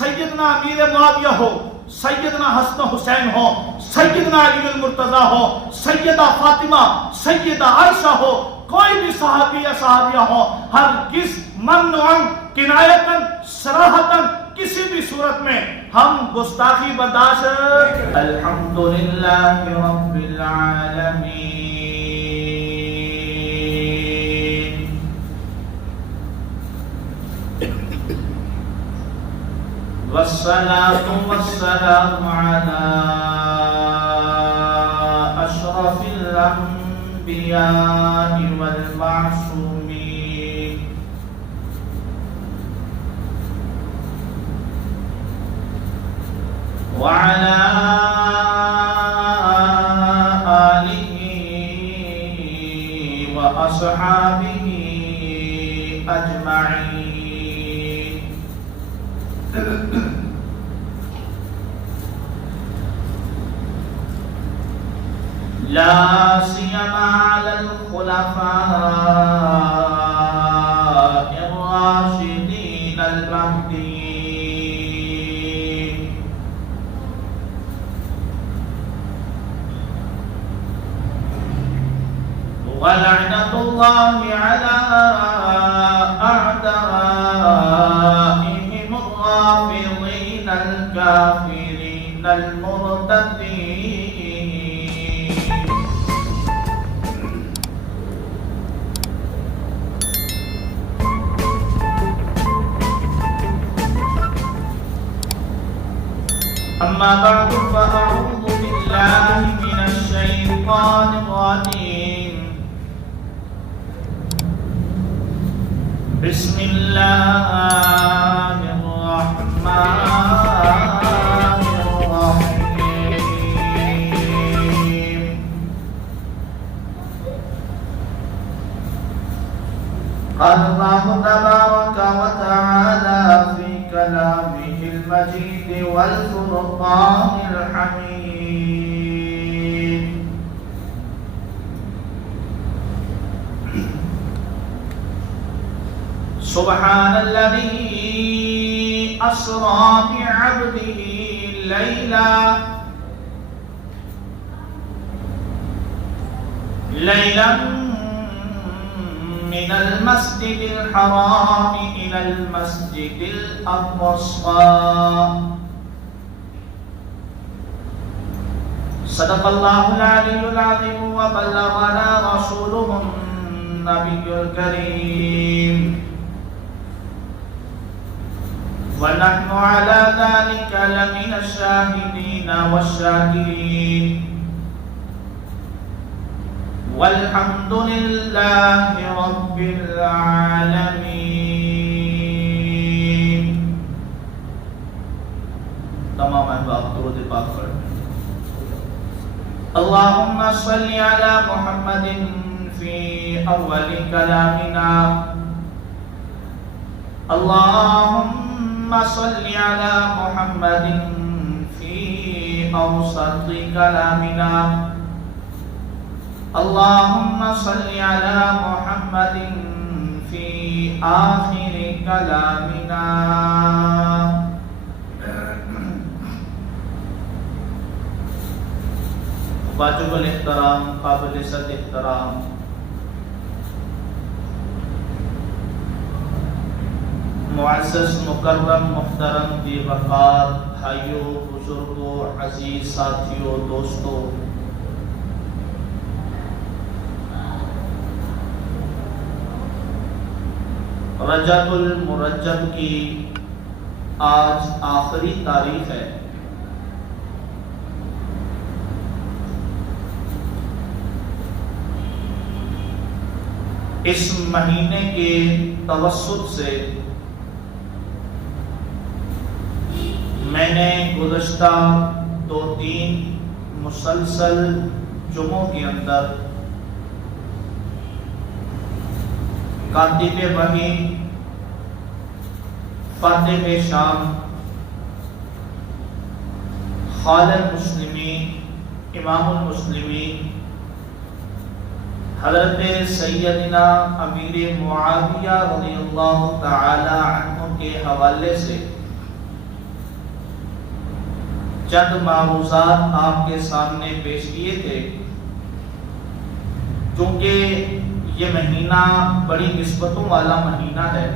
سیدنا امیر معاویہ ہو، سیدنا حسن حسین ہو، سیدنا علی المرتضیٰ ہو، سیدہ فاطمہ، سیدہ عائشہ ہو، کوئی بھی صحابی یا صحابیہ ہو، ہرگز ممنوعاً کنایتاً صراحتاً کسی بھی صورت میں ہم گستاخی برداشت۔ الحمدللہ رب العالمین والصلاة والسلام على أشرف الأنبياء والمعصومين وعلى آله وأصحابه أجمعين لا سيما على الخلفاء الراشدين المهديين ولعنة الله على أعدائهم الرافضين الكافرين المرتدين أما بعد فأعوذ بالله من الشيطان الرجيم بسم الله الرحمن الرحيم قال الله تبارك وتعالى في كلامه المجيد والفرقان الحميد سبحان الذي أسرى بعبده ليلا من المسجد الحرام إلى المسجد الأقصى صدق الله العلي العظيم وبلغنا رسوله النبي الكريم ونحن على ذلك لمن الشاهدين والشاكرين والحمد لله رب العالمين تمام احباب درود پاک پڑھیں اللهم صل على محمد في اول كلامنا اللهم صل على محمد في اوسط كلامنا اللهم صل على محمد في آخر كلامنا واجب الاحترام قابل صد احترام معزز مکرم محترم بے وقار بھائیوں بزرگوں عزیز ساتھیوں دوستوں رجب المرجب کی آج آخری تاریخ ہے۔ اس مہینے کے توسط سے میں نے گزشتہ 2-3 مسلسل جمعوں کے اندر کاتب وحی فاتح شام خال المسلمین امام المسلمین حضرت سیدنا امیر معاویہ رضی اللہ تعالی عنہ کے حوالے سے چند معروضات آپ کے سامنے پیش کیے تھے. چونکہ یہ مہینہ بڑی نسبتوں والا مہینہ ہے،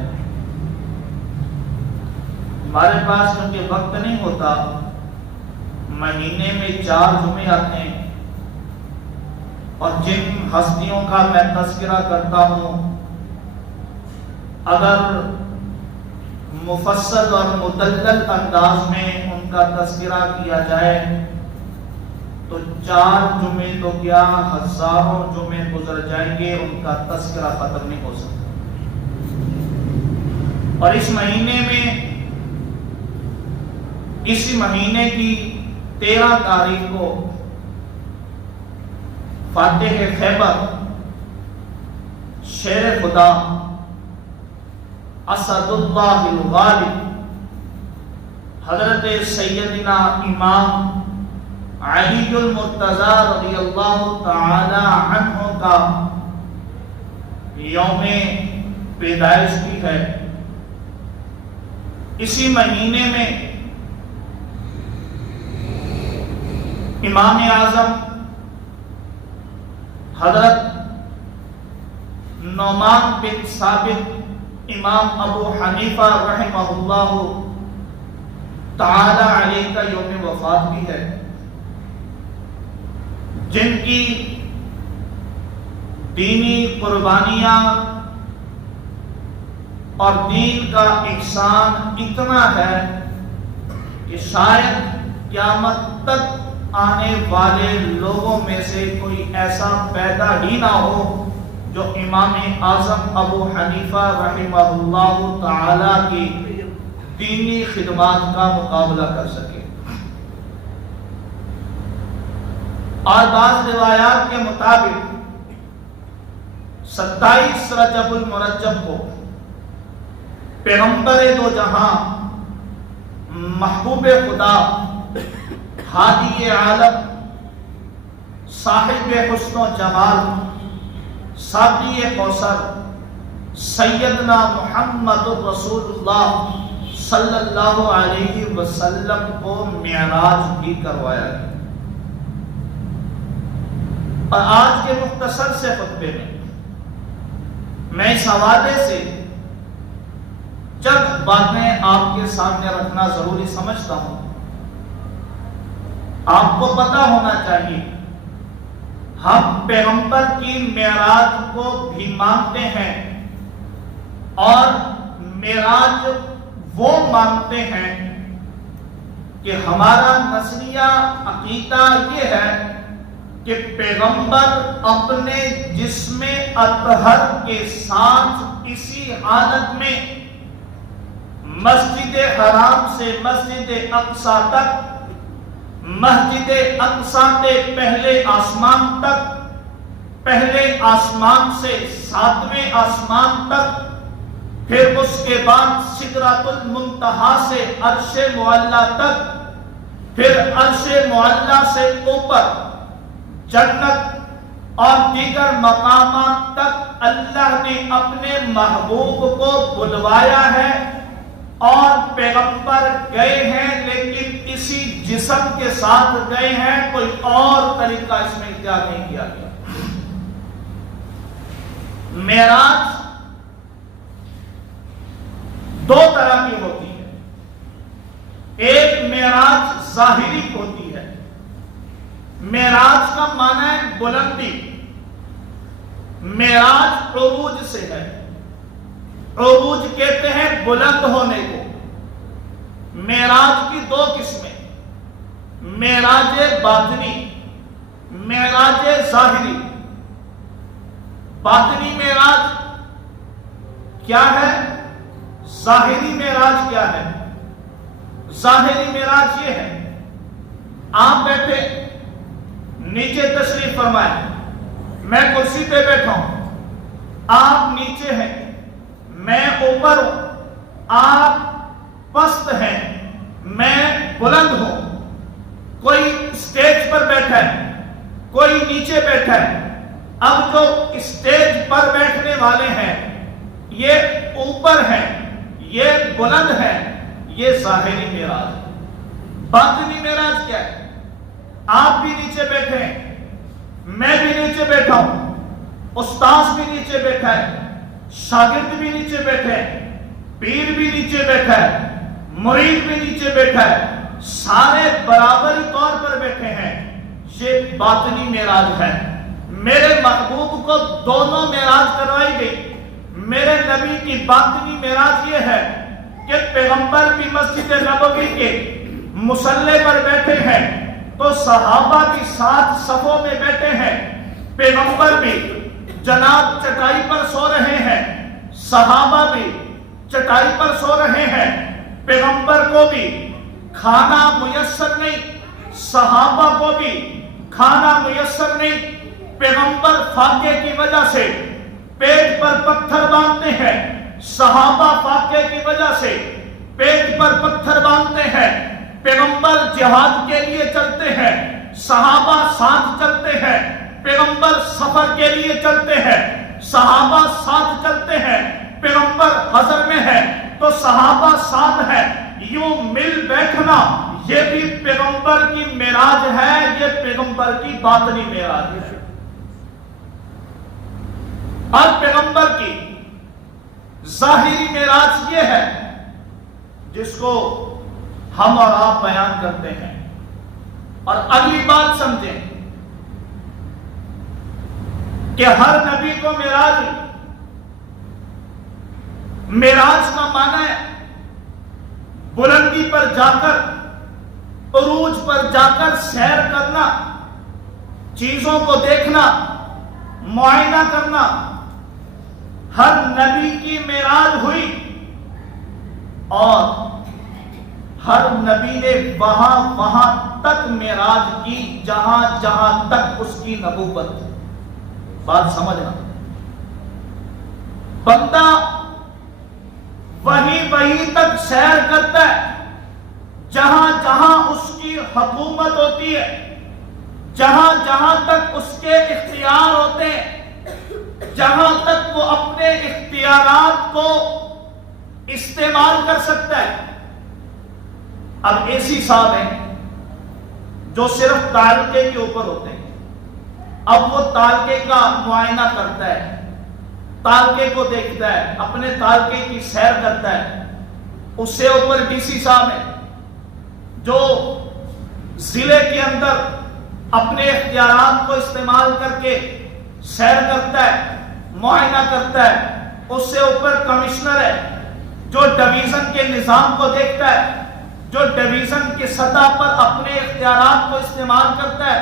ہمارے پاس کیونکہ وقت نہیں ہوتا، مہینے میں 4 جمعے آتے ہیں، اور جن ہستیوں کا میں تذکرہ کرتا ہوں اگر مفصل اور مدلل انداز میں ان کا تذکرہ کیا جائے تو 4 جمعے تو کیا ہزاروں جمعے گزر جائیں گے، ان کا تذکرہ ختم نہیں ہو سکتا. اور اس مہینے میں، اسی مہینے کی 13 تاریخ کو فاتح خیبر، شیر خدا، اسد اللہ الغالب، حضرت سیدنا امام علی المرتضی رضی اللہ تعالی عنہ کا یوم پیدائش بھی ہے. اسی مہینے میں امام اعظم حضرت نعمان بن ثابت امام ابو حنیفہ رحمہ اللہ تعالی علیہ کا یوم وفات بھی ہے، جن کی دینی قربانیاں اور دین کا احسان اتنا ہے کہ شاید قیامت تک آنے والے لوگوں میں سے کوئی ایسا پیدا ہی نہ ہو جو امام اعظم ابو حنیفہ رحمہ اللہ تعالی کی دینی خدمات کا مقابلہ کر سکے. اور بعض روایات کے مطابق 27 رجب المرجب کو پیغمبر دو جہاں، محبوب خدا، ہادی عالم، صاحب حسن و جمال، ساقی کوثر، سیدنا محمد رسول اللہ صلی اللہ علیہ وسلم کو معراج بھی کروایا ہے. اور آج کے مختصر سے خطبے میں اس حوالے سے چند باتیں آپ کے سامنے رکھنا ضروری سمجھتا ہوں. آپ کو پتہ ہونا چاہیے ہم پیغمبر کی معراج کو بھی مانتے ہیں، اور معراج وہ مانتے ہیں کہ ہمارا نظریہ عقیدہ یہ ہے کہ پیغمبر اپنے جسم اطہر کے ساتھ اسی حالت میں مسجد حرام سے مسجد اقصی تک، مسجد اقصی سے پہلے آسمان تک، پہلے آسمان سے 7ویں آسمان تک، پھر اس کے بعد سدرۃ المنتہا سے عرش معلی تک، پھر عرش معلی سے اوپر جنت اور دیگر مقامات تک اللہ نے اپنے محبوب کو بلوایا ہے. اور پیغمبر گئے ہیں لیکن اسی جسم کے ساتھ گئے ہیں، کوئی اور طریقہ اس میں اختیار نہیں کیا گیا. معراج 2 طرح کی ہوتی ہے. ایک معراج ظاہری ہوتی ہے. معراج کا معنی ہے بلندی. معراج عروج سے ہے. عروج کہتے ہیں بلند ہونے کو. معراج کی 2 قسمیں، معراج باطنی، معراج ظاہری. باطنی معراج کیا ہے؟ ظاہری معراج کیا ہے؟ ظاہری معراج یہ ہے، آپ بیٹھے، نیچے تشریف فرمائیں، میں کرسی پہ بیٹھا ہوں، آپ نیچے ہیں، میں اوپر ہوں، آپ پست ہیں، میں بلند ہوں. کوئی اسٹیج پر بیٹھا ہے، کوئی نیچے بیٹھا ہے. اب جو اسٹیج پر بیٹھنے والے ہیں یہ اوپر ہیں، یہ بلند ہیں، یہ ظاہری معراج ہے. باطنی معراج کیا ہے؟ آپ بھی نیچے بیٹھے ہیں، میں بھی نیچے بیٹھا ہوں، استاذ بھی نیچے بیٹھا ہے، شاگرد بھی نیچے بیٹھے ہیں، پیر بھی نیچے بیٹھا ہے، مرید بھی نیچے بیٹھا ہے، سارے برابری طور پر بیٹھے ہیں۔ یہ باطنی معراج ہے۔ میرے محبوب کو دونوں معراج کروائی گئی۔ میرے نبی کی باطنی معراج یہ ہے کہ پیغمبر بھی مسجد نبوی کے مصلی پر بیٹھے ہیں تو صحابہ بھی ساتھ صفوں میں بیٹھے ہیں۔ پیغمبر بھی جناب چٹائی پر سو رہے ہیں، صحابہ بھی چٹائی پر سو رہے ہیں۔ پیغمبر کو بھی کھانا میسر نہیں، صحابہ کو بھی کھانا میسر نہیں۔ پیغمبر فاقے کی وجہ سے پیٹ پر پتھر باندھتے ہیں، صحابہ فاقے کی وجہ سے پیٹ پر پتھر باندھتے ہیں۔ پیغمبر جہاد کے لیے چلتے ہیں، صحابہ ساتھ چلتے ہیں۔ پیغمبر سفر کے لیے چلتے ہیں، صحابہ ساتھ چلتے ہیں۔ پیغمبر حضر میں ہے تو صحابہ ساتھ ہیں۔ یوں مل بیٹھنا یہ بھی پیغمبر کی معراج ہے، یہ پیغمبر کی باطنی معراج ہے۔ اور پیغمبر کی ظاہری معراج یہ ہے جس کو ہم اور آپ بیان کرتے ہیں۔ اور اگلی بات سمجھیں کہ ہر نبی کو معراج کا معنی ہے بلندی پر جا کر، عروج پر جا کر سیر کرنا، چیزوں کو دیکھنا، معائنہ کرنا۔ ہر نبی کی معراج ہوئی اور ہر نبی نے وہاں تک معراج کی جہاں تک اس کی نبوت۔ بات سمجھنا، بندہ وہی تک سیر کرتا ہے جہاں اس کی حکومت ہوتی ہے، جہاں تک اس کے اختیار ہوتے ہیں، جہاں تک وہ اپنے اختیارات کو استعمال کر سکتا ہے۔ اب ایسی صاحب ہیں جو صرف تالکے کے اوپر ہوتے ہیں، اب وہ تالکے کا معائنہ کرتا ہے، تالکے کو دیکھتا ہے، اپنے تالکے کی سیر کرتا ہے۔ اس سے اوپر ڈی سی صاحب ہیں جو ضلع کے اندر اپنے اختیارات کو استعمال کر کے سیر کرتا ہے، معائنہ کرتا ہے۔ اس سے اوپر کمشنر ہے جو ڈویژن کے نظام کو دیکھتا ہے، جو ڈویژن کی سطح پر اپنے اختیارات کو استعمال کرتا ہے۔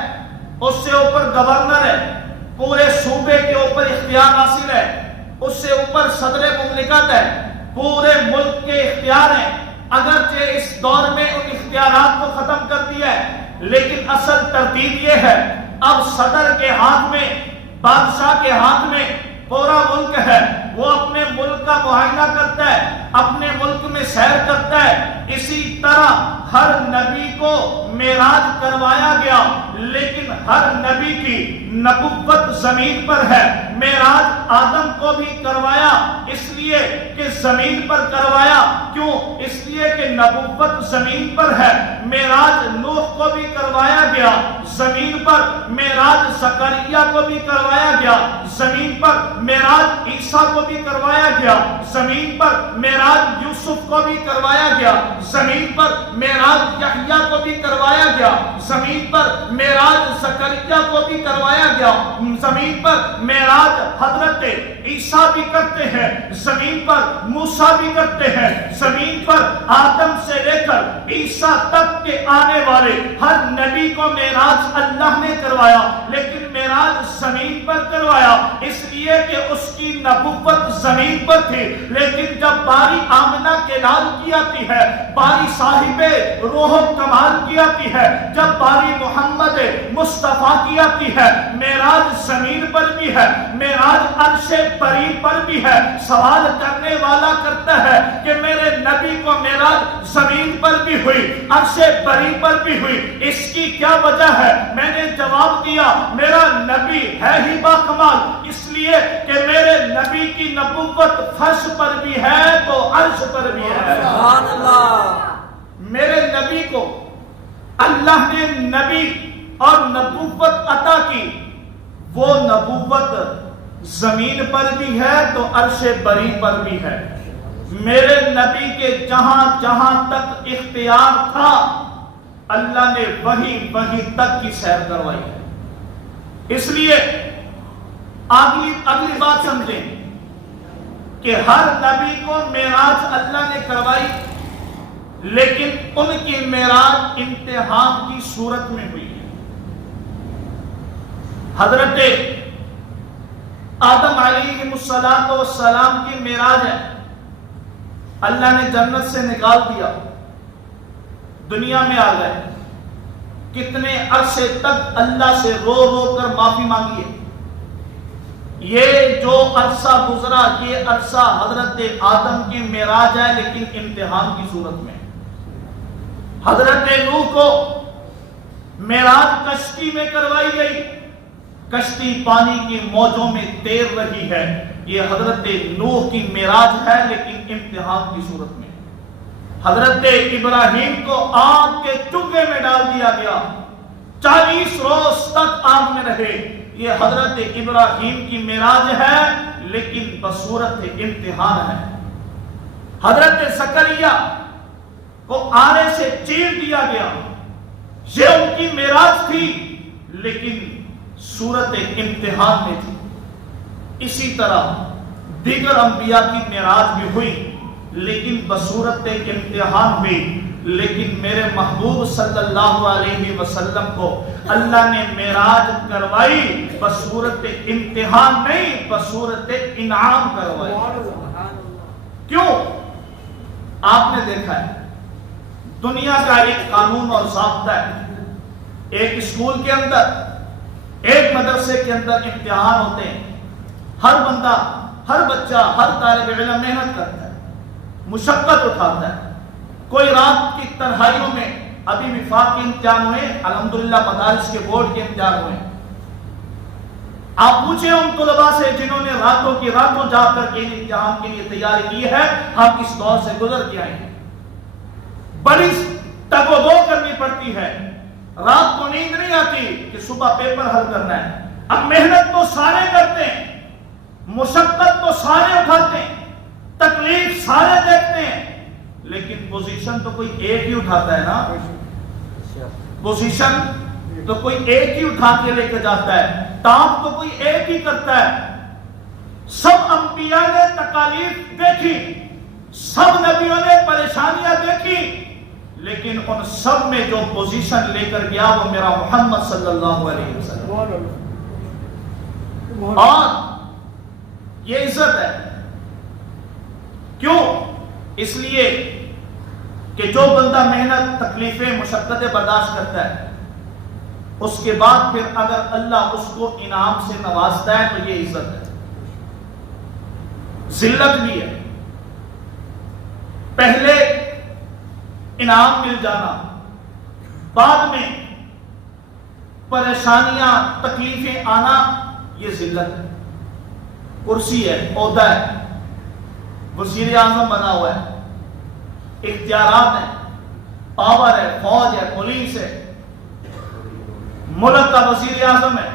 اس سے اوپر گورنر ہے، پورے صوبے کے اوپر اختیار حاصل ہے۔ اس سے اوپر صدر مملکت ہے، پورے ملک کے اختیار ہیں۔ اگرچہ اس دور میں ان اختیارات کو ختم کر دیا ہے، لیکن اصل ترتیب یہ ہے، اب صدر کے ہاتھ میں، بادشاہ کے ہاتھ میں پورا ملک ہے۔ وہ اپنے ملک کا معائنہ کرتا ہے، اپنے ملک میں سیر کرتا ہے۔ اسی طرح ہر نبی کو معراج کروایا گیا، لیکن ہر نبی کی نبوت زمین پر ہے۔ معراج آدم کو بھی کروایا، اس لیے کہ زمین پر کروایا۔ کیوں؟ اس لیے کہ نبوت زمین پر ہے۔ معراج نوح کو بھی کروایا گیا زمین پر، معراج زکریا کو بھی کروایا گیا زمین پر، معراج عیسیٰ کو بھی کروایا گیا زمین پر، معراج یوسف کو بھی کروایا گیا زمین پر، معراج یحییٰ کو بھی کروایا گیا زمین پر، معراج زکریا کو بھی کروایا گیا زمین پر، معراج حضرت عیسیٰ بھی کرتے ہیں زمین پر، موسیٰ بھی کرتے ہیں زمین پر۔ آدم سے لے کر عیسیٰ تک کے آنے والے ہر نبی کو معراج اللہ نے کروایا، لیکن معراج زمین پر کروایا اس لیے کہ اس کی نبوت زمین پر تھی۔ لیکن جب باری آمنہ کے لال کی آتی ہے، باری صاحب روح کمال کی آتی ہے، جب باری محمد مصطفیٰ کی آتی ہے، معراج زمین پر بھی ہے، معراج عرش بری پر بھی ہے۔ سوال کرنے والا کرتا ہے کہ میرے نبی کو معراج زمین پر بھی ہوئی، عرش بری پر بھی ہوئی، اس کی کیا وجہ ہے؟ میں نے جواب دیا، میرا نبی ہے ہی با کمال، اس لیے کہ میرے نبی کی نبوت فرش پر بھی ہے تو عرش پر بھی ہے۔ سبحان اللہ۔ میرے نبی کو اللہ نے نبی اور نبوت عطا کی، وہ نبوت زمین پر بھی ہے تو عرش بری پر بھی ہے۔ میرے نبی کے جہاں جہاں تک اختیار تھا اللہ نے وہی تک کی سیر کروائی ہے۔ اس لیے اگلی بات سمجھیں کہ ہر نبی کو معراج اللہ نے کروائی، لیکن ان کی معراج امتحان کی صورت میں ہوئی ہے۔ حضرت آدم علیہ السلام کی معراج ہے، اللہ نے جنت سے نکال دیا، دنیا میں آ گئے، کتنے عرصے تک اللہ سے رو رو کر معافی مانگی ہے۔ یہ جو عرصہ گزرا یہ عرصہ حضرت آدم کی معراج ہے، لیکن امتحان کی صورت میں۔ حضرت نوح کو معراج کشتی میں کروائی گئی، کشتی پانی کی موجوں میں تیر رہی ہے، یہ حضرت نوح کی معراج ہے لیکن امتحان کی صورت میں۔ حضرت ابراہیم کو آگ کے چولہے میں ڈال دیا گیا، 40 روز تک آگ میں رہے، یہ حضرت ابراہیم کی معراج ہے لیکن بصورت امتحان ہے۔ حضرت زکریا کو آرے سے چیر دیا گیا، یہ ان کی معراج تھی لیکن صورت امتحان میں تھی۔ اسی طرح دیگر انبیاء کی معراج بھی ہوئی لیکن بصورت امتحان ہوئی، لیکن میرے محبوب صلی اللہ علیہ وسلم کو اللہ نے معراج کروائی بصورت امتحان نہیں، بصورت انعام کروائی۔ کیوں؟ آپ نے دیکھا ہے دنیا کا ایک قانون اور ضابطہ ہے، ایک اسکول کے اندر، ایک مدرسے کے اندر امتحان ہوتے ہیں، ہر بندہ، ہر بچہ، ہر طالب علم محنت کرتا ہے، مشقت اٹھاتا ہے۔ کوئی رات کی تنہائیوں میں، ابھی وفاق کے امتحان ہوئے، الحمدللہ مدارس کے بورڈ کے امتحان ہوئے، آپ پوچھیں ان طلباء سے جنہوں نے راتوں کی راتوں جا کر کے امتحان کے لیے تیاری کی ہے، ہم اس دور سے گزر کے آئے ہیں، بڑی تگ و دو کرنی پڑتی ہے، رات کو نیند نہیں آتی کہ صبح پیپر حل کرنا ہے۔ اب محنت تو سارے کرتے ہیں، مشقت تو سارے اٹھاتے ہیں، تکلیف سارے دیکھتے ہیں، لیکن پوزیشن تو کوئی ایک ہی اٹھاتا ہے نا، پوزیشن تو کوئی ایک ہی اٹھا کے لے کے جاتا ہے، ٹاپ تو کوئی ایک ہی کرتا ہے۔ سب انبیاء نے تکالیف دیکھی، سب نبیوں نے پریشانیاں دیکھی، لیکن ان سب میں جو پوزیشن لے کر گیا وہ میرا محمد صلی اللہ علیہ وسلم، اور یہ عزت ہے۔ کیوں؟ اس لیے کہ جو بندہ محنت، تکلیفیں، مشقتیں برداشت کرتا ہے، اس کے بعد پھر اگر اللہ اس کو انعام سے نوازتا ہے تو یہ عزت ہے، ذلت بھی ہے۔ پہلے انعام مل جانا، بعد میں پریشانیاں، تکلیفیں آنا، یہ ذلت ہے۔ کرسی ہے، عہدہ ہے، وزیر اعظم بنا ہوا ہے، اختیارات ہیں، پاور ہے، فوج ہے، پولیس ہے، ملک کا وزیر اعظم ہے،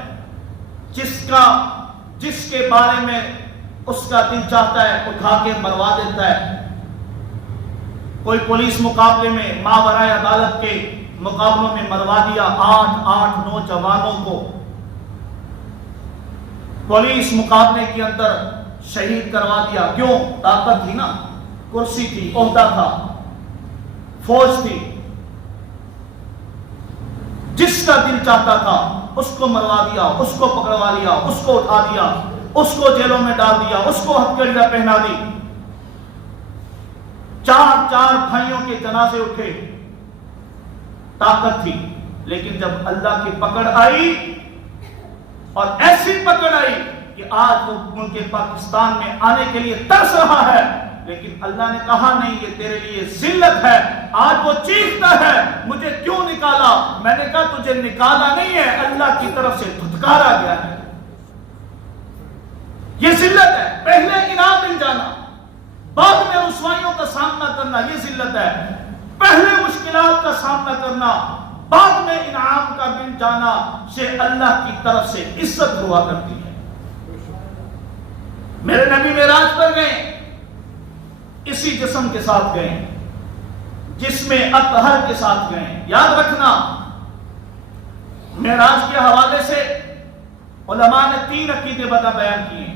جس کے بارے میں اس کا دل چاہتا ہے اٹھا کے مروا دیتا ہے۔ کوئی پولیس مقابلے میں، ماورائے عدالت کے مقابلوں میں مروا دیا 8 نوجوانوں کو، پولیس مقابلے کے اندر شہید کروا دیا۔ کیوں؟ طاقت تھی نا، کرسی تھی، عہدہ تھا، فوج تھی، جس کا دل چاہتا تھا اس کو مروا دیا، اس کو پکڑوا لیا، اس کو اٹھا دیا، اس کو جیلوں میں ڈال دیا، اس کو ہتھکڑیاں پہنا دی۔ 4 بھائیوں کے جنازے اٹھے، طاقت تھی، لیکن جب اللہ کی پکڑ آئی، اور ایسی پکڑ آئی کہ آج وہ ملک پاکستان میں آنے کے لیے ترس رہا ہے، لیکن اللہ نے کہا نہیں، یہ تیرے لیے ذلت ہے۔ آج وہ چیختا ہے مجھے کیوں نکالا؟ میں نے کہا تجھے نکالا نہیں ہے، اللہ کی طرف سے دھتکارا گیا ہے۔ یہ ذلت ہے، پہلے انعام مل جانا، بعد میں رسوائیوں کا سامنا کرنا، یہ ذلت ہے۔ پہلے مشکلات کا سامنا کرنا، بعد میں انعام کا دن جانا سے اللہ کی طرف سے عزت ہوا کرتی ہے۔ میرے نبی معراج پر گئے، اسی جسم کے ساتھ گئے جس میں اطہر کے ساتھ گئے۔ یاد رکھنا، معراج کے حوالے سے علماء نے 3 عقیدے بیان کیے۔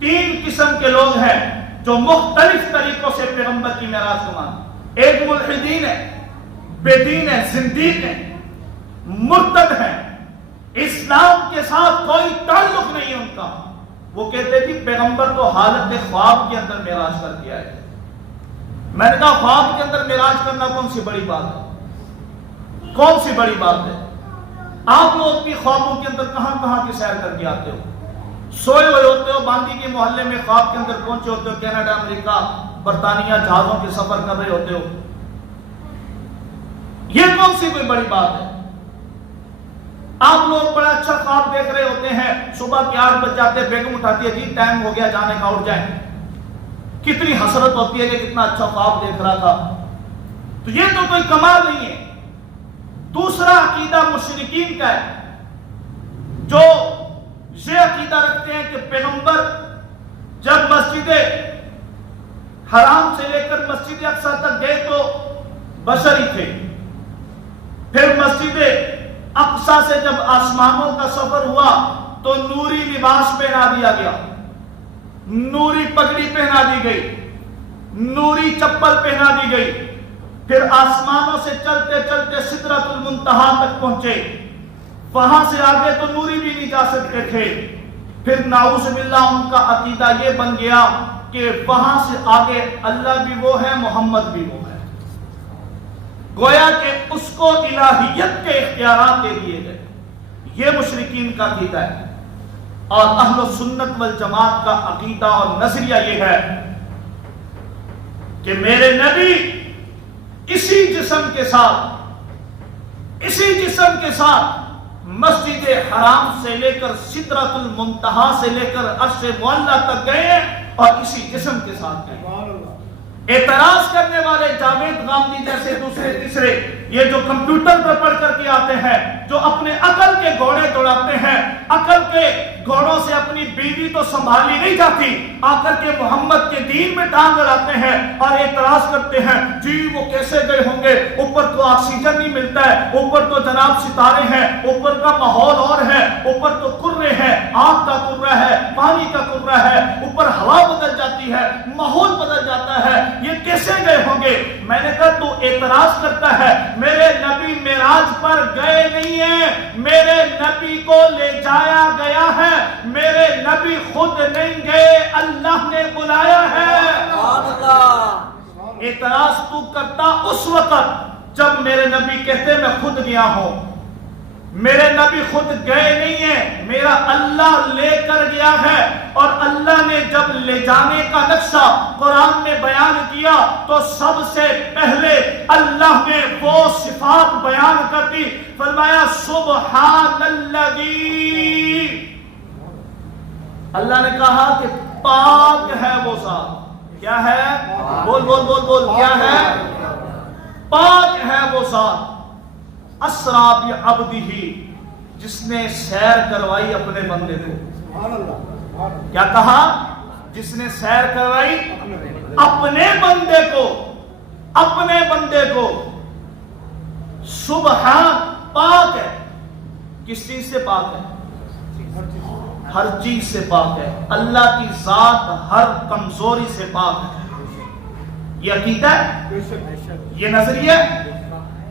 3 قسم کے لوگ ہیں جو مختلف طریقوں سے پیغمبر کی معراج کو مانتے۔ ایک ملحدین ہے، بے دین ہے، زندیق ہے، مرتد ہے، اسلام کے ساتھ کوئی تعلق نہیں ان کا۔ وہ کہتے کہ پیغمبر کو حالت خواب کے اندر معراج کر دیا ہے۔ میں نے کہا خواب کے اندر معراج کرنا کون سی بڑی بات ہے؟ کون سی بڑی بات ہے؟ آپ لوگ اپنی خوابوں کے اندر کہاں کہاں کی سیر کر کے آتے ہو؟ سوئے ہوئے ہوتے ہو باندی کے محلے میں، خواب کے اندر پہنچے ہوتے ہو، کینیڈا، امریکہ، برطانیہ جہازوں کے سفر کر رہے ہوتے ہو۔ یہ کون سی کوئی بڑی بات ہے؟ آپ لوگ بڑا اچھا خواب دیکھ رہے ہوتے ہیں، صبح کے 8 بج جاتے، بیگم اٹھاتی ہے، جی ٹائم ہو گیا جانے کا، اٹھ جائیں۔ کتنی حسرت ہوتی ہے کہ کتنا اچھا خواب دیکھ رہا تھا۔ تو یہ تو کوئی کمال نہیں ہے۔ دوسرا عقیدہ مشرکین کا ہے، جو یہ عقیدہ رکھتے ہیں کہ پیغمبر جب مسجد حرام سے لے کر مسجد اقصی تک گئے تو بشر ہی تھے، پھر مسجد اقصی سے جب آسمانوں کا سفر ہوا تو نوری لباس پہنا دیا گیا، نوری پگڑی پہنا دی گئی، نوری چپل پہنا دی گئی، پھر آسمانوں سے چلتے چلتے سدرۃ المنتہا تک پہنچے، وہاں سے آگے تو نوری بھی نہیں جا سکتے تھے۔ پھر نعوذ باللہ ان کا عقیدہ یہ بن گیا کہ وہاں سے آگے اللہ بھی وہ ہے، محمد بھی وہ ہے، گویا کہ اس کو الہیت کے اختیارات دے دیے گئے۔ یہ مشرکین کا عقیدہ ہے۔ اور اہل سنت والجماعت کا عقیدہ اور نظریہ یہ ہے کہ میرے نبی اسی جسم کے ساتھ مسجد حرام سے لے کر سدرۃ المنتہا سے لے کر عرش معلیٰ تک گئے اور اسی جسم کے ساتھ گئے۔ اعتراض کرنے والے جاوید غامدی جیسے دوسرے تیسرے، یہ جو کمپیوٹر پر پڑھ کر کے آتے ہیں، جو اپنے عقل کے گھوڑے دوڑاتے ہیں، عقل کے گھوڑوں سے اپنی بیوی تو سنبھالی نہیں جاتی، آ کر کے محمد کے دین میں ٹانگ اڑاتے ہیں اور اعتراض کرتے ہیں، جی وہ کیسے گئے ہوں گے، اوپر تو آکسیجن نہیں ملتا ہے، اوپر تو جناب ستارے ہیں، اوپر کا ماحول اور ہے، اوپر تو کرے ہیں، آگ کا کرہ ہے، پانی کا کرہ ہے، اوپر ہوا بدل جاتی ہے، ماحول بدل جاتا ہے، یہ کیسے گئے ہوں گے؟ میں نے کہا تو اعتراض کرتا ہے، میرے نبی معراج پر گئے نہیں ہیں، میرے نبی کو لے جایا گیا ہے، میرے نبی خود نہیں گئے، اللہ نے بلایا ہے۔ اعتراض تو کرتا اس وقت جب میرے نبی کہتے میں خود گیا ہوں، میرے نبی خود گئے نہیں ہیں، میرا اللہ لے کر گیا ہے، اور اللہ نے جب لے جانے کا نقشہ قرآن میں بیان کیا تو سب سے پہلے اللہ نے وہ صفات بیان کر دی، فرمایا سبحان الذی، اللہ نے کہا کہ پاک ہے وہ ذات، کیا ہے؟ بول بول بول بول، کیا ہے؟ پاک ہے وہ ذات، اسرا بعبدہ، جس نے سیر کروائی اپنے بندے کو۔ کیا کہا؟ جس نے سیر کروائی اپنے بندے کو، اپنے بندے کو۔ سبحان، پاک ہے، کس چیز سے پاک ہے؟ ہر چیز سے پاک ہے، اللہ کی ذات ہر کمزوری سے پاک ہے۔ یہ عقیدہ ہے، یہ نظریہ ہے۔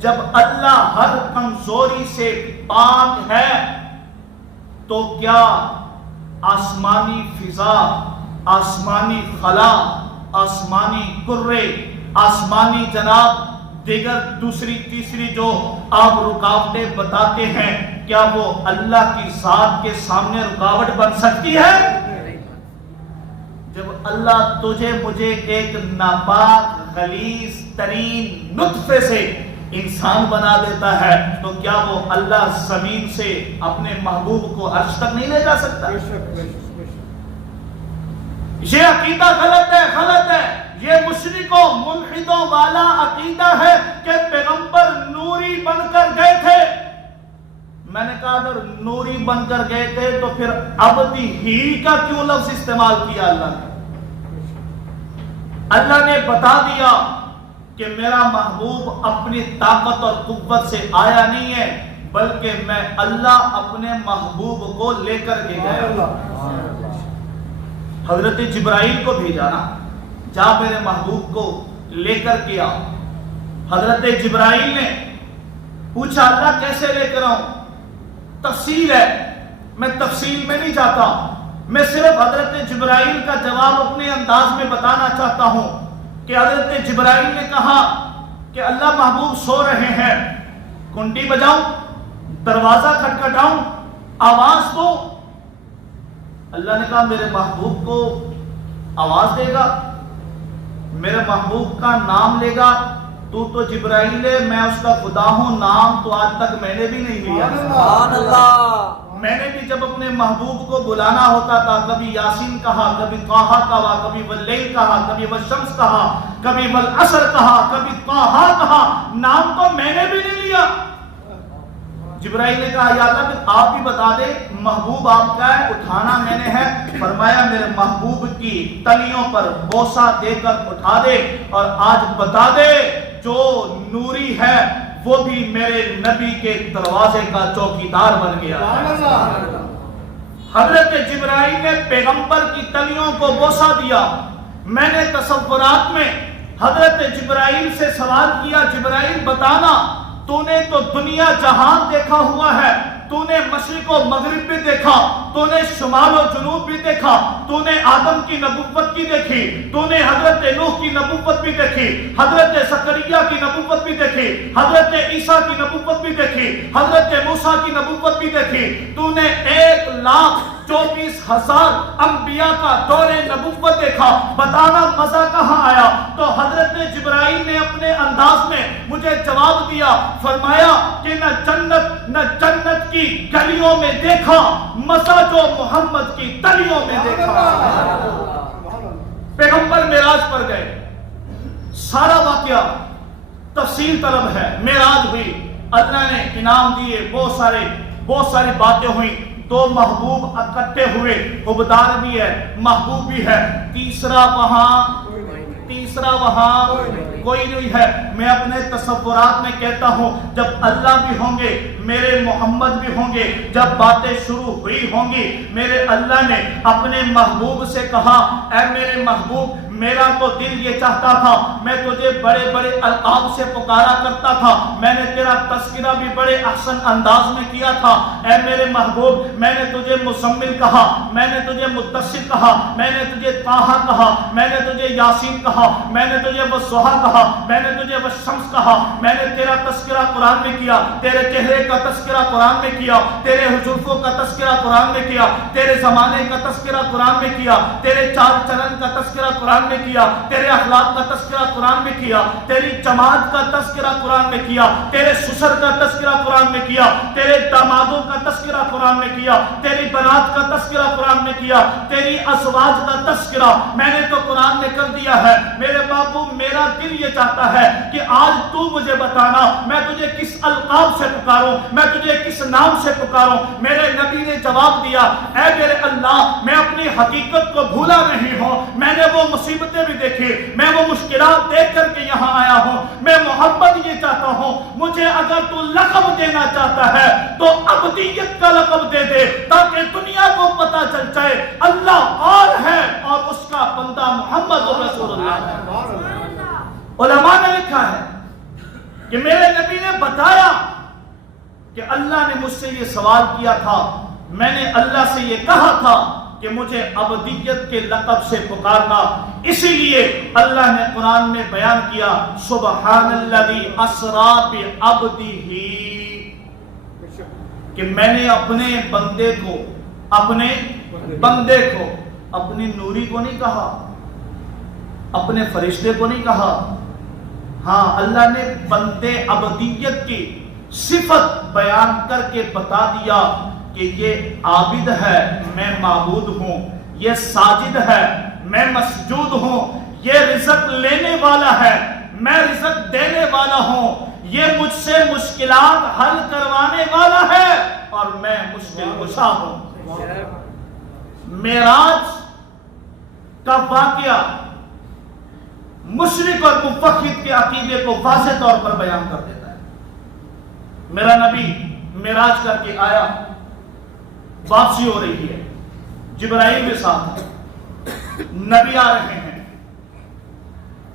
جب اللہ ہر کمزوری سے پاک ہے تو کیا آسمانی فضا، آسمانی خلا، آسمانی کرے، آسمانی جناب دیگر دوسری تیسری جو آپ رکاوٹیں بتاتے ہیں، کیا وہ اللہ کی ذات کے سامنے رکاوٹ بن سکتی ہے؟ جب اللہ تجھے مجھے ایک ناپاک غلیظ ترین نطفے سے انسان بنا دیتا ہے تو کیا وہ اللہ زمین سے اپنے محبوب کو عرش تک نہیں لے جا سکتا؟ یہ عقیدہ غلط ہے، غلط ہے۔ یہ مشرکوں ملحدوں والا عقیدہ ہے کہ پیغمبر نوری بن کر گئے تھے، میں نے کہا اگر نوری بن کر گئے تھے تو پھر عبدی ہی کا کیوں لفظ استعمال کیا اللہ نے؟ اللہ نے بتا دیا کہ میرا محبوب اپنی طاقت اور قوت سے آیا نہیں ہے، بلکہ میں اللہ اپنے محبوب کو لے کر کے گیا۔ حضرت جبرائیل کو بھیجا نا، جا میرے محبوب کو لے کر کے آؤ۔ حضرت جبرائیل نے پوچھا اللہ کیسے لے کر آؤں؟ تفصیل ہے، میں تفصیل میں نہیں جاتا، میں صرف حضرت جبرائیل کا جواب اپنے انداز میں بتانا چاہتا ہوں کہ حضرت جبرائیل نے کہا کہ اللہ محبوب سو رہے ہیں، کنڈی بجاؤں، دروازہ کھٹکھٹاؤں، آواز دو؟ اللہ نے کہا میرے محبوب کو آواز دے گا، میرے محبوب کا نام لے گا؟ تو جبرائیل ہے، میں اس کا خدا ہوں، نام تو آج تک میں نے بھی نہیں لیا۔ سبحان اللہ۔ میں نے بھی جب اپنے محبوب کو بلانا ہوتا تھا، کبھی یاسین کہا، کبھی طٰہٰ کہا، کبھی واللیل کہا، کبھی والشمس کہا، کبھی والعصر کہا، کبھی طٰہٰ کہا، نام تو میں نے بھی نہیں لیا۔ جبرائیل نے کہا یا اللہ پھر آپ بھی بتا دے محبوب آپ کا ہے، اٹھانا میں نے ہے۔ فرمایا میرے محبوب کی تلیوں پر بوسہ دے کر اٹھا دے، اور آج بتا دے جو نوری ہے وہ بھی میرے نبی کے دروازے کا چوکیدار بن گیا۔ حضرت جبرائیل نے پیغمبر کی تلیوں کو بوسہ دیا۔ میں نے تصورات میں حضرت جبرائیل سے سوال کیا، جبرائیل بتانا تو نے تو دنیا جہان دیکھا ہوا ہے، تو نے مشرق و مغرب بھی دیکھا، تو نے شمال و جنوب بھی دیکھا، تو نے آدم کی نبوت بھی دیکھی، تو نے حضرت نوح کی نبوت بھی دیکھی، حضرت زکریا کی نبوت بھی دیکھی، حضرت عیسیٰ کی نبوت بھی دیکھی، حضرت موسیٰ کی نبوت بھی دیکھی، تو نے 1,24,000 انبیاء کا دور نبوت دیکھا، بتانا مزہ کہاں آیا؟ تو حضرت جبرائیل نے اپنے انداز میں مجھے جواب دیا، فرمایا کہ نہ جنت کی گلیوں میں دیکھا مزہ جو محمد کی تلیوں میں دیکھا۔ پیغمبر معراج پر گئے، سارا واقعہ تفصیل طلب ہے۔ معراج ہوئی، اللہ نے انعام دیے، بہت ساری باتیں ہوئیں، دو محبوب اکٹھے ہوئے، حبدار بھی ہے، محبوب بھی ہے، تیسرا وہاں کوئی نہیں ہے۔ میں اپنے تصورات میں کہتا ہوں جب اللہ بھی ہوں گے، میرے محمد بھی ہوں گے، جب باتیں شروع ہوئی ہوں گی، میرے اللہ نے اپنے محبوب سے کہا اے میرے محبوب میرا تو دل یہ چاہتا تھا، میں تجھے بڑے بڑے القاب سے پکارا کرتا تھا، میں نے تیرا تذکرہ بھی بڑے احسن انداز میں کیا تھا۔ اے میرے محبوب میں نے تجھے مزمل کہا، میں نے تجھے مدثر کہا، میں نے تجھے طٰہٰ کہا، میں نے تجھے یاسین کہا، میں نے تجھے والضحیٰ کہا، میں نے تجھے والشمس کہا، میں نے تیرا تذکرہ قرآن میں کیا، تیرے چہرے کا تذکرہ قرآن میں کیا، تیرے حضوفوں کا تذکرہ قرآن میں کیا، تیرے زمانے کا تذکرہ قرآن میں کیا، تیرے چال چلن کا تذکرہ قرآن میں کیا، تیرے اخلاق کا تذکرہ قرآن میں کیا، تیری جماعت کا تذکرہ قرآن میں کیا، تیرے سسر کا تذکرہ قرآن میں کیا، تیرے دامادوں کا تذکرہ قرآن میں کیا، تیری بنات کا تذکرہ قرآن میں کیا، تیری ازواج کا تذکرہ میں نے تو قرآن میں کر دیا ہے۔ میرے محبوب میرا دل یہ چاہتا ہے کہ آج تو مجھے بتانا میں تجھے کس القاب سے پکاروں، میں تجھے کس نام سے پکاروں۔ میرے نبی نے جواب دیا اے میرے اللہ میں اپنی حقیقت کو بھولا نہیں ہوں، میں نے وہ مصیبتیں بھی دیکھی، میں وہ مشکلات دیکھ کر کے یہاں آیا ہوں، میں محمد یہ چاہتا ہوں مجھے اگر تو لقب دینا چاہتا ہے تو عبدیت کا لقب دے دے تاکہ دنیا کو پتا چل جائے اللہ اور ہے اور اس کا بندہ محمد رسول اللہ ہے۔ علماء نے لکھا ہے کہ میرے نبی نے بتایا کہ اللہ نے مجھ سے یہ سوال کیا تھا، میں نے اللہ سے یہ کہا تھا کہ مجھے عبدیت کے لقب سے پکارنا، اسی لیے اللہ نے قرآن میں بیان کیا سبحان الذی اسری بعبدہ، کہ میں نے اپنے بندے کو اپنی نوری کو نہیں کہا، اپنے فرشتے کو نہیں کہا، ہاں اللہ نے بندے عبدیت کی صفت بیان کر کے بتا دیا کہ یہ عابد ہے میں معبود ہوں، یہ ساجد ہے میں مسجود ہوں، یہ رزق لینے والا ہے میں رزق دینے والا ہوں، یہ مجھ سے مشکلات حل کروانے والا ہے اور میں مشکل کشا ہوں۔ معراج کا واقعہ مشرک اور موحد کے عقیدے کو واضح طور پر بیان کر دیتا ہے۔ میرا نبی معراج کر کے آیا، واپسی ہو رہی ہے، جبرائیل کے ساتھ نبی آ رہے ہیں۔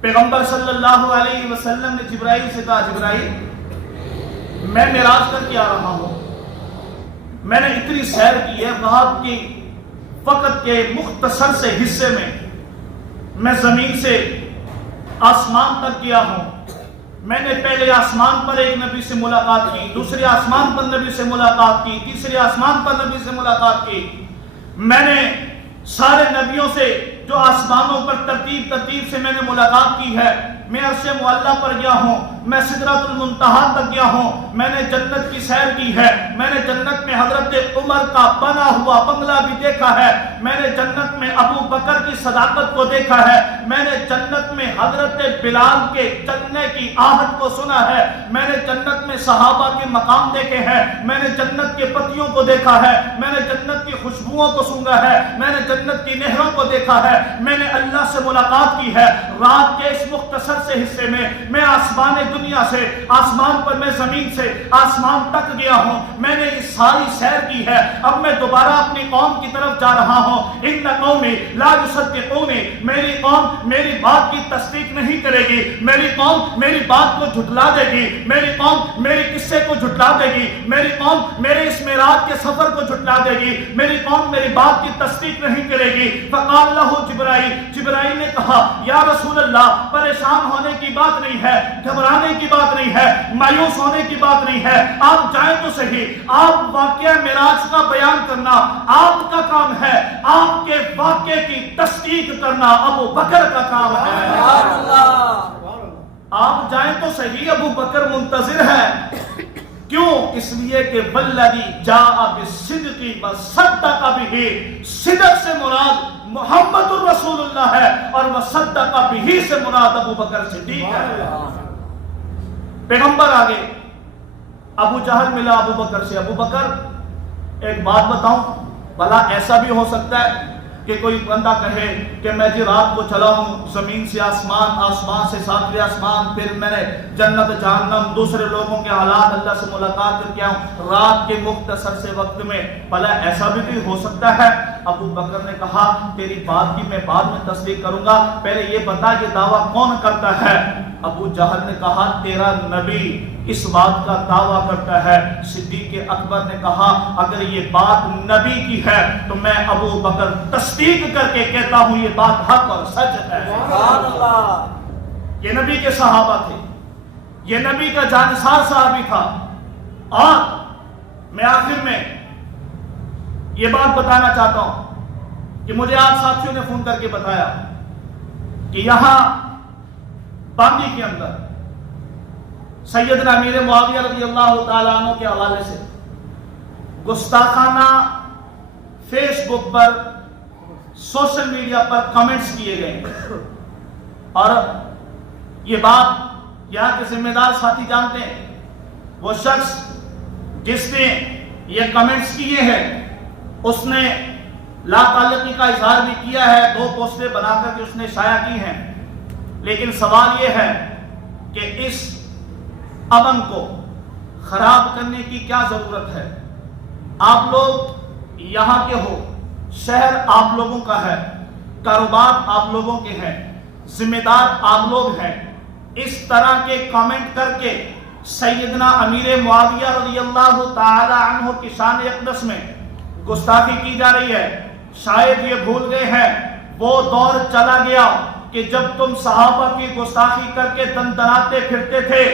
پیغمبر صلی اللہ علیہ وسلم نے جبرائیل سے کہا، جبرائیل میں معراج کر کے آ رہا ہوں، میں نے اتنی سیر کی ہے، رات کی وقت کے مختصر سے حصے میں زمین سے آسمان تک گیا ہوں۔ میں نے پہلے آسمان پر ایک نبی سے ملاقات کی، دوسرے آسمان پر نبی سے ملاقات کی، تیسرے آسمان پر نبی سے ملاقات کی۔ میں نے سارے نبیوں سے جو آسمانوں پر ترتیب سے میں نے ملاقات کی ہے، میں عرش معلیٰ پر گیا ہوں، میں سدرۃ المنتہا تک گیا ہوں، میں نے جنت کی سیر کی ہے، میں نے جنت میں حضرت عمر کا بنا ہوا بنگلہ بھی دیکھا ہے، میں نے جنت میں ابو بکر کی صداقت کو دیکھا ہے، میں نے جنت میں حضرت بلال کے چلنے کی آہٹ کو سنا ہے، میں نے جنت میں صحابہ کے مقام دیکھے ہیں، میں نے جنت کے پتیوں کو دیکھا ہے، میں نے جنت کی خوشبوؤں کو سونگا ہے، میں نے جنت کی نہروں کو دیکھا ہے، میں نے اللہ سے ملاقات کی ہے۔ رات کے اس مختصر سے حصے میں آسمان دنیا سے، آسمان پر میں زمین سے آسمان تک گیا ہوں، میں نے یہ ساری سیر کی ہے۔ اب میں دوبارہ اپنی قوم کی طرف جا رہا ہوں۔ ان قومی لا یصدقونی، میری قوم میری بات کی تصدیق نہیں کرے گی، میری قوم میری بات کو جھٹلا دے گی، میری قوم میرے قصے کو جھٹلا دے گی، میری قوم میرے اس معراج کے سفر کو جھٹلا دے گی، میری قوم میری بات کی تصدیق نہیں کرے گی۔ فقال لہ جبرائیل، جبرائیل نے کہا یا رسول اللہ، پریشان ہونے کی بات نہیں ہے، گھبرانے کی بات نہیں ہے، مایوس ہونے کی بات نہیں ہے، آپ جائیں تو صحیح، آپ واقعہ معراج کا بیان کرنا آپ کا کام ہے، آپ کے واقعے کی تصدیق کرنا ابو بکر کا کام ہے۔ آپ جائیں تو صحیح، ابو بکر منتظر ہے۔ کیوں؟ اس لیے کہ والذی جاء بالصدق وصدق بہ، صدق سے مراد محمد الرسول اللہ ہے اور وصدق بہ سے مراد ابو بکر صدیق ہے۔ پیغمبر آگے، ابو جہل ملا ابو بکر سے، ابو بکر ایک بات بتاؤں، بھلا ایسا بھی ہو سکتا ہے کہ کوئی بندہ کہے کہ میں جی رات کو چلا ہوں زمین سے آسمان، آسمان سے ساتویں آسمان، پھر میں نے جنت جہنم دوسرے لوگوں کے حالات اللہ سے ملاقات کر کے آؤں رات کے مختصر سے وقت میں، بھلا ایسا بھی ہو سکتا ہے؟ ابو بکر نے کہا تیری بات کی میں بعد میں تصدیق کروں گا، پہلے یہ بتا یہ دعویٰ کون کرتا ہے؟ ابو جہل نے کہا تیرا نبی اس بات کا دعویٰ کرتا ہے۔ صدیق اکبر نے کہا اگر یہ بات نبی کی ہے تو میں ابو بکر تصدیق کر کے کہتا ہوں یہ بات حق اور سچ ہے۔ یہ نبی کے صحابہ تھے، یہ نبی کا جانسار صحابی تھا۔ اور میں آخر میں یہ بات بتانا چاہتا ہوں کہ مجھے آج ساتھیوں نے فون کر کے بتایا کہ یہاں باندی کے اندر سیدنا امیر معاویہ رضی اللہ تعالیٰ عنہ کے حوالے سے گستاخانہ فیس بک پر سوشل میڈیا پر کمنٹس کیے گئے، اور یہ بات یہاں کے ذمہ دار ساتھی جانتے ہیں۔ وہ شخص جس نے یہ کمنٹس کیے ہیں اس نے لا تعلقی کا اظہار بھی کیا ہے، 2 پوسٹیں بنا کر کے اس نے شائع کی ہیں، لیکن سوال یہ ہے کہ اس امن کو خراب کرنے کی کیا ضرورت ہے؟ آپ لوگ یہاں کے ہو، شہر آپ لوگوں کا ہے، کاروبار آپ لوگوں کے ہیں، ذمہ دار آپ لوگ ہیں، اس طرح کے کامنٹ کر کے سیدنا امیر معاویہ رضی اللہ تعالی عنہ کی شان اقدس میں گستاخی کی جا رہی ہے۔ شاید یہ بھول گئے ہیں وہ دور چلا گیا کہ جب تم صحابہ کی گستاخی کر کے دندناتے پھرتے تھے۔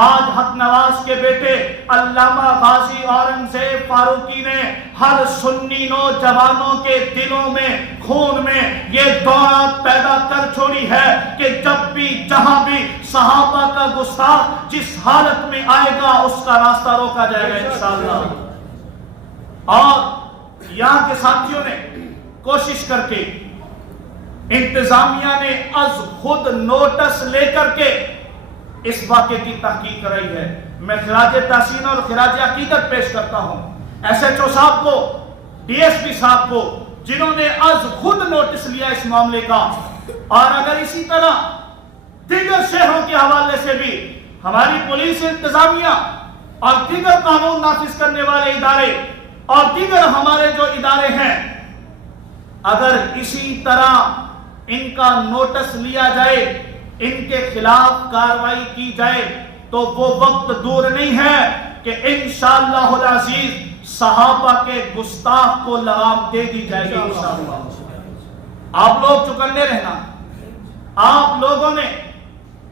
آج حق نواز کے بیٹے علامہ غازی اورنگزیب فاروقی نے ہر سنی نوجوانوں کے دلوں میں، خون میں یہ دورہ پیدا کر چھوڑی ہے کہ جب بھی جہاں بھی صحابہ کا گستاخ جس حالت میں آئے گا اس کا راستہ روکا جائے گا انشاءاللہ۔ اور یہاں کے ساتھیوں نے کوشش کر کے، انتظامیہ نے از خود نوٹس لے کر کے اس واقعے کی تحقیق کرائی ہے۔ میں خراج تحسین اور خراج عقیدت پیش کرتا ہوں SHO صاحب کو، DSP صاحب کو، جنہوں نے از خود نوٹس لیا اس معاملے کا، اور اگر اسی طرح دیگر شہروں کے حوالے سے بھی ہماری پولیس انتظامیہ اور دیگر قانون نافذ کرنے والے ادارے اور دیگر ہمارے جو ادارے ہیں، اگر اسی طرح ان کا نوٹس لیا جائے، ان کے خلاف کارروائی کی جائے، تو وہ وقت دور نہیں ہے کہ انشاءاللہ العزیز صحابہ کے گستاخ کو لگام دے دی جائے گی انشاءاللہ۔ آپ لوگ چکنے رہنا، آپ لوگوں نے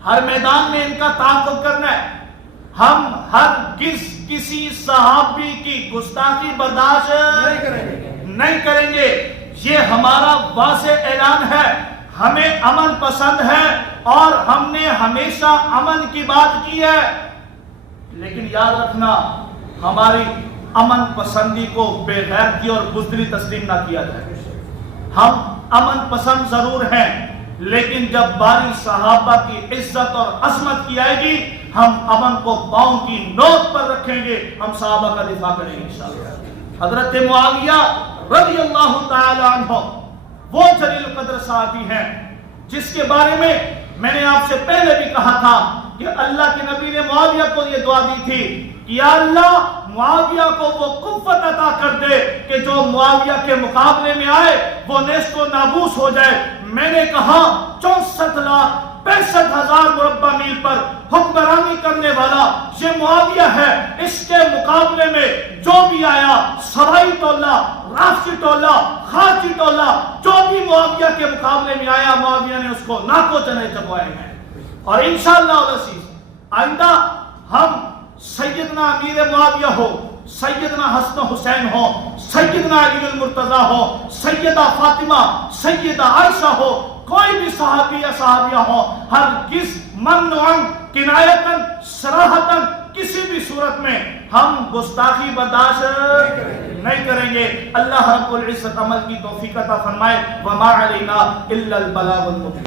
ہر میدان میں ان کا تعاقب کرنا ہے۔ ہم کسی صحابی کی گستاخی برداشت نہیں کریں گے، یہ ہمارا واضح اعلان ہے۔ ہمیں امن پسند ہے اور ہم نے ہمیشہ امن کی بات کی ہے، لیکن یاد رکھنا ہماری امن پسندی کو بے غیرتی اور بزدلی تسلیم نہ کیا جائے۔ ہم امن پسند ضرور ہیں، لیکن جب باری صحابہ کی عزت اور عظمت کی آئے گی، ہم امن کو پاؤں کی نوک پر رکھیں گے، ہم صحابہ کا دفاع کریں گے انشاءاللہ۔ حضرت معاویہ رضی اللہ تعالی عنہ وہ جلیل قدر صحابی ہیں جس کے بارے میں میں نے آپ سے پہلے بھی کہا تھا کہ اللہ کے نبی نے معاویہ کو یہ دعا دی تھی کہ یا اللہ معاویہ کو وہ قوت عطا کر دے کہ جو معاویہ کے مقابلے میں آئے وہ نیست و نابوس ہو جائے۔ میں نے کہا 64,65,000 مربع میل پر حکمرانی کرنے والا یہ معاویہ ہے، اس کے مقابلے میں جو بھی آیا، سرائی ٹولہ، رافشی ٹولہ، خارجی ٹولہ، جو بھی معاویہ کے مقابلے میں آیا، معاویہ نے اس کو ناکو چنے چبوائے ہیں۔ اور انشاءاللہ العزیز آئندہ ہم سیدنا امیر معاویہ ہو، سیدنا حسن حسین ہو، سیدنا علی المرتضیٰ ہو، سیدہ فاطمہ، سیدہ عائشہ ہو، کوئی بھی صحابی یا صحابیہ ہو، ہرگز ممنوعاً، کنایتاً، صراحتاً کسی بھی صورت میں ہم گستاخی برداشت نہیں کریں گے۔ اللہ رب العزت عمل کی توفیق عطا فرمائے۔ وما علینا الا البلاغ المبین۔